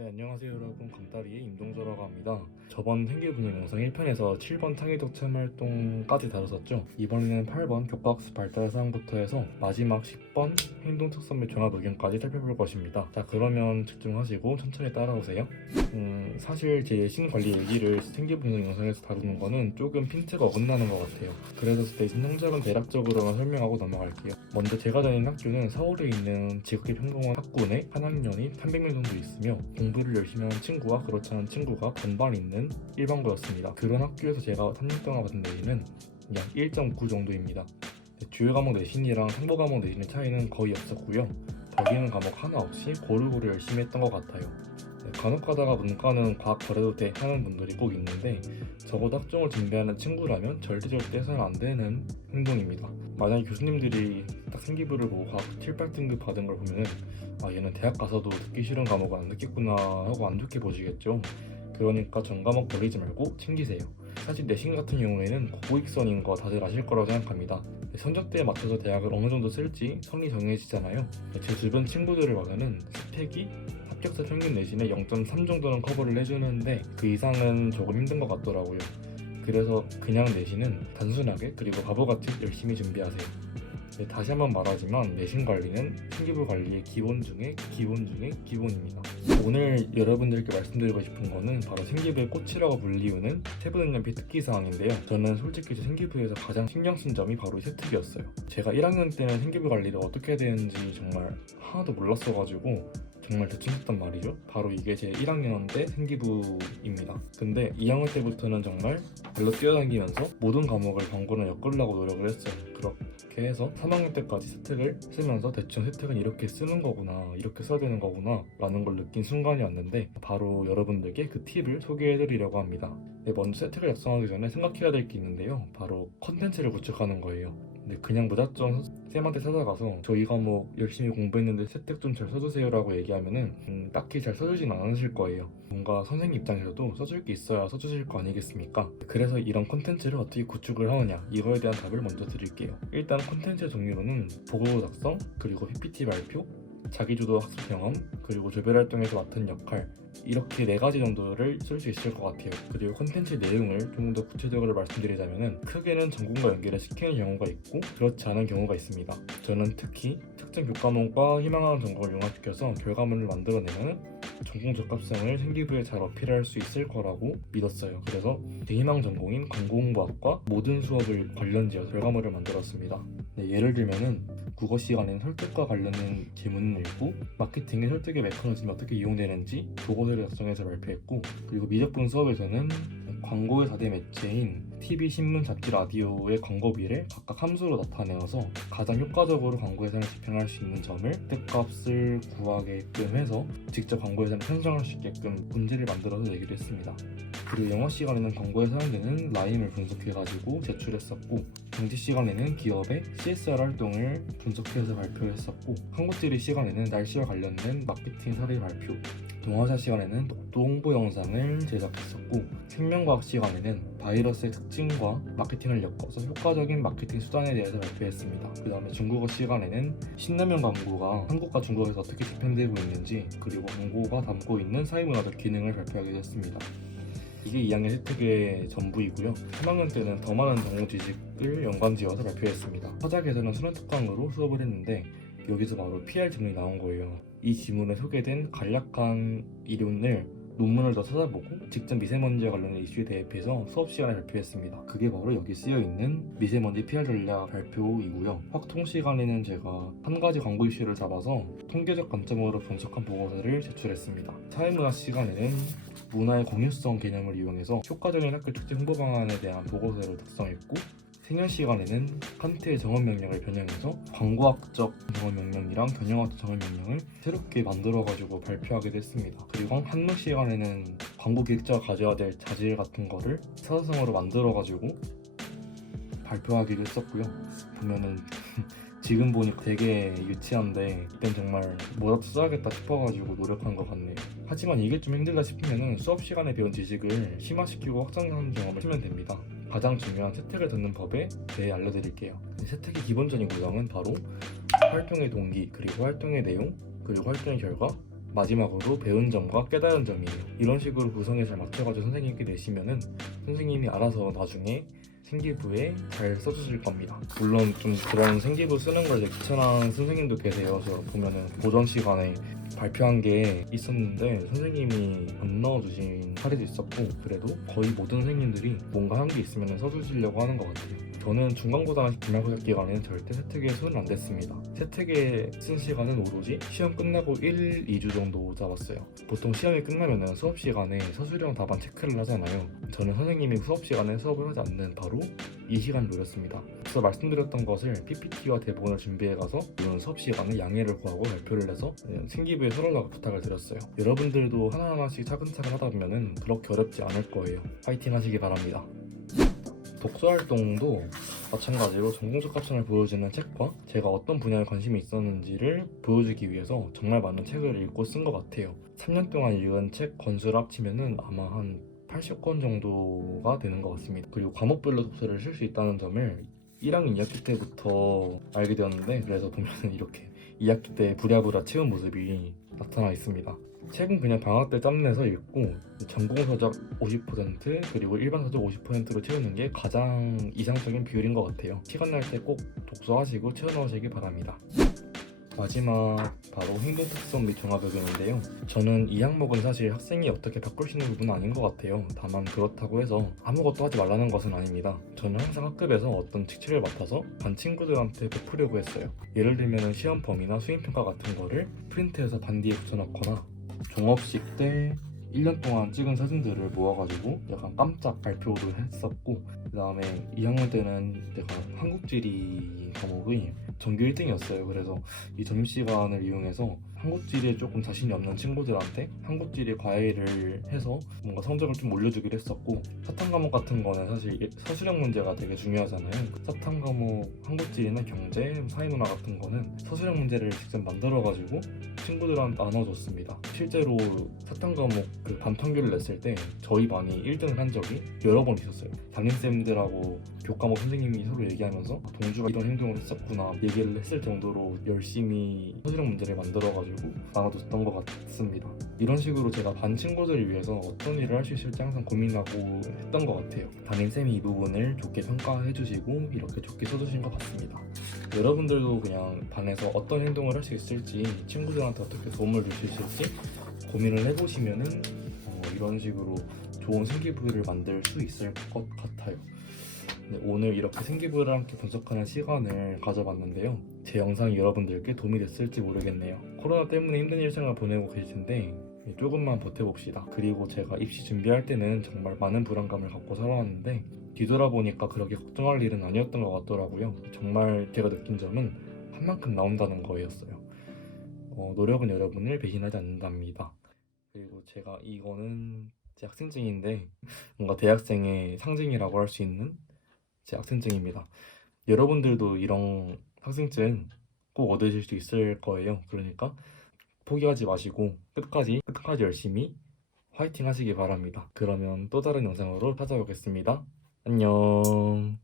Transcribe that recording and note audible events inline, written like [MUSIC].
네 안녕하세요. 여러분. 강다리의 임동조라고 합니다. 저번 생기분야 영상 1편에서 7번 창의적 체험활동까지 다뤘었죠. 이번에는 8번 교과학습 발달 사항부터 해서 마지막 10번 행동 특성 및 종합 의견까지 살펴볼 것입니다. 자 그러면 집중하시고 천천히 따라오세요. 음 사실 제 예신 관리 얘기를 생기분야 영상에서 다루는 거는 조금 핀트가 어긋나는 것 같아요. 그래서 대신 성적은 대략적으로만 설명하고 넘어갈게요. 먼저 제가 다니는 학교는 서울에 있는 지극히 평범한 학군에 한 학년이 300명 정도 있으며 공부를 열심히 하는 친구와 그렇지 않은 친구가 반반 있는 일반고였습니다. 그런 학교에서 제가 3년 동안 받은 내신은 약 1.9 정도입니다. 주요 과목 내신이랑 상보 과목 내신의 차이는 거의 없었고요. 버기는 과목 하나 없이 고루고루 열심히 했던 것 같아요. 네, 간혹 가다가 문과는 과학 버려도 돼 하는 분들이 꼭 있는데 적어도 학종을 준비하는 친구라면 절대 절대 해서는 안 되는 행동입니다. 만약에 교수님들이 딱 생기부를 보고 과학 7, 8등급 받은 걸 보면은 아 얘는 대학 가서도 듣기 싫은 과목을 안 듣겠구나 하고 안 좋게 보시겠죠. 그러니까 전 과목 버리지 말고 챙기세요. 사실 내신 같은 경우에는 고익선인 거 다들 아실 거라고 생각합니다. 성적대에 맞춰서 대학을 어느 정도 쓸지 선이 정해지잖아요. 제 주변 친구들을 봐서는 스펙이 합격자 평균 내신의 0.3 정도는 커버를 해주는데 그 이상은 조금 힘든 것 같더라고요. 그래서 그냥 내신은 단순하게 그리고 바보같이 열심히 준비하세요. 네, 다시 한번 말하지만 내신 관리는 생기부 관리의 기본 중에 기본 중에 기본입니다. 오늘 여러분들께 말씀드리고 싶은 거는 바로 생기부의 꽃이라고 불리우는 세부능력비 특기사항인데요. 저는 솔직히 제 생기부에서 가장 신경 쓴 점이 바로 이 세특이었어요. 제가 1학년 때는 생기부 관리를 어떻게 해야 되는지 정말 하나도 몰랐어가지고 정말 대충 했단 말이죠. 바로 이게 제 1학년 때 생기부입니다. 근데 2학년 때부터는 정말 발로 뛰어다니면서 모든 과목을 번거는 엮으려고 노력을 했어요. 그렇게 해서 3학년 때까지 세특을 쓰면서 대충 세특은 이렇게 쓰는 거구나, 이렇게 써야 되는 거구나 라는 걸 느낀 순간이었는데 바로 여러분들께 그 팁을 소개해드리려고 합니다. 네, 먼저 세특을 작성하기 전에 생각해야 될 게 있는데요. 바로 컨텐츠를 구축하는 거예요. 근데 그냥 무작정 쌤한테 찾아가서 저 이 과목 열심히 공부했는데 세특 좀잘 써주세요라고 얘기하면은 음, 딱히 잘 써주진 않으실 거예요. 뭔가 선생님 입장에서도 써줄 게 있어야 써주실 거 아니겠습니까? 그래서 이런 콘텐츠를 어떻게 구축을 하느냐 이거에 대한 답을 먼저 드릴게요. 일단 콘텐츠 종류로는 보고 작성, 그리고 PPT 발표, 자기주도 학습 경험, 그리고 조별 활동에서 맡은 역할 이렇게 네 가지 정도를 쓸 수 있을 것 같아요. 그리고 콘텐츠 내용을 좀 더 구체적으로 말씀드리자면은 크게는 전공과 연계를 시키는 경우가 있고 그렇지 않은 경우가 있습니다. 저는 특히 특정 교과목과 희망하는 전공을 융합시켜서 결과물을 만들어내면 전공 적합성을 생기부에 잘 어필할 수 있을 거라고 믿었어요. 그래서 제 희망 전공인 관공부학과 모든 수업을 관련지어 결과물을 만들었습니다. 네, 예를 들면은 국어 시간에는 설득과 관련된 질문을 읽고 마케팅의 설득의 메커니즘이 어떻게 이용되는지 보고서를 작성해서 발표했고 그리고 미적분 수업에서는 광고의 4대 매체인 TV, 신문, 잡지, 라디오의 광고비를 각각 함수로 나타내어서 가장 효과적으로 광고 예산을 집행할 수 있는 점을 뜻값을 구하게끔 해서 직접 광고 예산을 편성할 수 있게끔 문제를 만들어서 내기로 했습니다. 그리고 영어 시간에는 광고에 사용되는 라임을 분석해가지고 제출했었고 정지 시간에는 기업의 CSR 활동을 분석해서 발표했었고 한국지리 시간에는 날씨와 관련된 마케팅 사례 발표 동화사 시간에는 독도 홍보 영상을 제작했었고 생명과학 시간에는 바이러스의 특징과 마케팅을 엮어서 효과적인 마케팅 수단에 대해서 발표했습니다. 그 다음에 중국어 시간에는 신라면 광고가 한국과 중국에서 어떻게 집행되고 있는지 그리고 광고가 담고 있는 사회문화적 기능을 발표하게 됐습니다. 이게 2학년 혜택의 전부이고요. 3학년 때는 더 많은 정보 지식을 연관지어서 발표했습니다. 화작에서는 수능 특강으로 수업을 했는데 여기서 바로 PR 질문이 나온 거예요. 이 지문에 소개된 간략한 이론을 논문을 더 찾아보고 직접 미세먼지와 관련된 이슈에 대입해서 수업 시간에 발표했습니다. 그게 바로 여기 쓰여 있는 미세먼지 PR 전략 발표이고요. 확통 시간에는 제가 한 가지 광고 이슈를 잡아서 통계적 관점으로 분석한 보고서를 제출했습니다. 사회문화 시간에는 문화의 공유성 개념을 이용해서 효과적인 학교 축제 홍보 방안에 대한 보고서를 작성했고 생년 시간에는 칸트의 정원 명령을 변형해서 광고학적 정원 명령이랑 경영학적 정원 명령을 새롭게 만들어가지고 발표하게 됐습니다. 그리고 한문 시간에는 광고 기획자가 가져야 될 자질 같은 거를 사사성어로 만들어가지고 발표하기도 했었고요. 보면은 [LAUGHS] 지금 보니까 되게 유치한데 이땐 정말 뭐라도 써야겠다 싶어가지고 노력한 것 같네요. 하지만 이게 좀 힘들다 싶으면 수업 시간에 배운 지식을 심화시키고 확장하는 경험을 쓰면 됩니다. 가장 중요한 세특을 듣는 법에 대해 알려드릴게요. 세특의 기본적인 구성은 바로 활동의 동기, 그리고 활동의 내용, 그리고 활동의 결과, 마지막으로 배운 점과 깨달은 점이에요. 이런 식으로 구성에 잘 맞춰가지고 선생님께 내시면은 선생님이 알아서 나중에 생기부에 잘 써주실 겁니다. 물론 좀 그런 생기부 쓰는 걸 귀찮아하는 선생님도 계세요. 저 보면은 보전 시간에 발표한 게 있었는데 선생님이 안 넣어주신 사례도 있었고 그래도 거의 모든 선생님들이 뭔가 한 게 있으면 써주시려고 하는 것 같아요. 저는 중간고등학교 기말고사 기간에는 절대 세특에 손을 안 댔습니다. 세특에 쓴 시간은 오로지 시험 끝나고 1, 2주 정도 잡았어요. 보통 시험이 끝나면 수업 시간에 서술형 답안 체크를 하잖아요. 저는 선생님이 수업 시간에 수업을 하지 않는 바로 이 시간을 노렸습니다. 앞서 말씀드렸던 것을 PPT와 대본을 준비해 가서 이번 수업 시간에 양해를 구하고 발표를 해서 생기부에 서둘러가 부탁을 드렸어요. 여러분들도 하나하나씩 차근차근 하다 보면은 그렇게 어렵지 않을 거예요. 파이팅 하시기 바랍니다. 독서 활동도 마찬가지로 전공적 합성을 보여주는 책과 제가 어떤 분야에 관심이 있었는지를 보여주기 위해서 정말 많은 책을 읽고 쓴 것 같아요. 3년 동안 읽은 책 건수를 합치면은 아마 한 80권 정도가 되는 것 같습니다. 그리고 과목별로 독서를 쓸 수 있다는 점을 1학년 2학기 때부터 알게 되었는데 그래서 보면은 이렇게 2학기 때 부랴부랴 채운 모습이 나타나 있습니다. 책은 그냥 방학 때 짬내서 읽고 전공 서적 50% 그리고 일반 서적 50%로 채우는 게 가장 이상적인 비율인 것 같아요. 시간 날 때 꼭 독서하시고 채워넣으시기 바랍니다. 마지막 바로 행동 특성 및 종합 적용인데요. 저는 이 항목은 사실 학생이 어떻게 바꿀 수 있는 부분은 아닌 것 같아요. 다만 그렇다고 해서 아무것도 하지 말라는 것은 아닙니다. 저는 항상 학급에서 어떤 직책을 맡아서 반 친구들한테 베푸려고 했어요. 예를 들면 시험 범위나 수행 평가 같은 거를 프린트해서 반 뒤에 붙여놓거나 종업식 때 1년 동안 찍은 사진들을 모아가지고 약간 깜짝 발표를 했었고 그 다음에 2학년 때는 내가 한국지리 과목이 전교 1등이었어요. 그래서 이 점심시간을 이용해서 한국지리에 조금 자신이 없는 친구들한테 한국지리 과외를 해서 뭔가 성적을 좀 올려주기로 했었고 사탐 과목 같은 거는 사실 예- 서술형 문제가 되게 중요하잖아요 사탐 과목 한국지리나 경제, 사회문화 같은 거는 서술형 문제를 직접 만들어가지고 친구들한테 나눠줬습니다. 실제로 사탕 과목 그 반평균을 냈을 때 저희 반이 1등을 한 적이 여러 번 있었어요. 담임쌤들하고 교과목 선생님이 서로 얘기하면서 아, 동주가 이런 행동을 했었구나 얘기를 했을 정도로 열심히 서술형 문제를 만들어가지고 나눠줬던 것 같습니다. 이런 식으로 제가 반 친구들을 위해서 어떤 일을 할 수 있을지 항상 고민하고 했던 것 같아요. 담임쌤이 이 부분을 좋게 평가해주시고 이렇게 좋게 써주신 것 같습니다. 여러분들도 그냥 반에서 어떤 행동을 할 수 있을지 친구들한테 어떻게 도움을 줄 수 있을지 고민을 해보시면은 어, 이런 식으로 좋은 생기부를 만들 수 있을 것 같아요. 네, 오늘 이렇게 생기부를 함께 분석하는 시간을 가져봤는데요. 제 영상이 여러분들께 도움이 됐을지 모르겠네요. 코로나 때문에 힘든 일상을 보내고 네, 조금만 버텨봅시다. 그리고 제가 입시 준비할 때는 정말 많은 불안감을 갖고 살아왔는데 뒤돌아보니까 그렇게 걱정할 일은 아니었던 것 같더라고요. 정말 제가 느낀 점은 한 만큼 나온다는 거였어요. 어, 노력은 여러분을 배신하지 않는답니다. 그리고 제가 이거는 제 학생증인데 뭔가 대학생의 상징이라고 할 수 있는 제 학생증입니다. 여러분들도 이런 학생증 꼭 얻으실 수 있을 거예요. 그러니까 포기하지 마시고 끝까지 끝까지 열심히 화이팅 하시기 바랍니다. 그러면 또 다른 영상으로 찾아오겠습니다. 안녕.